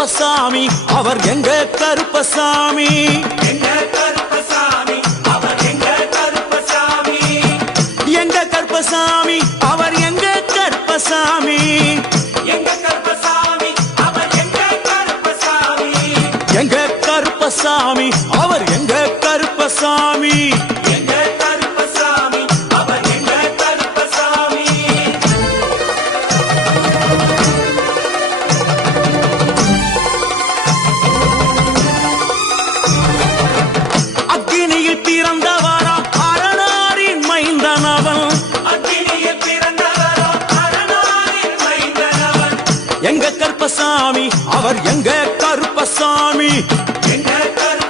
கருப்பசாமி அவர் எங்க கருப்பசாமி எங்க கருப்பசாமி அவர் எங்க கருப்பசாமி எங்க கருப்பசாமி அவர் எங்க கருப்பசாமி எங்க கருப்பசாமி அவர் எங்க கருப்பசாமி எங்க கருப்பசாமி அவர் எங்க கருப்பசாமி எங்க கருப்பசாமி அவர் எங்க கருப்பசாமி அக்கினியில் பிறந்தவரா அரணாரின் மைந்தனவன் அக்கினியில் பிறந்தவரோ அரணாரின் மைந்தனவன் எங்க கருப்பசாமி அவர் எங்க கருப்பசாமி எங்க கருப்பசாமி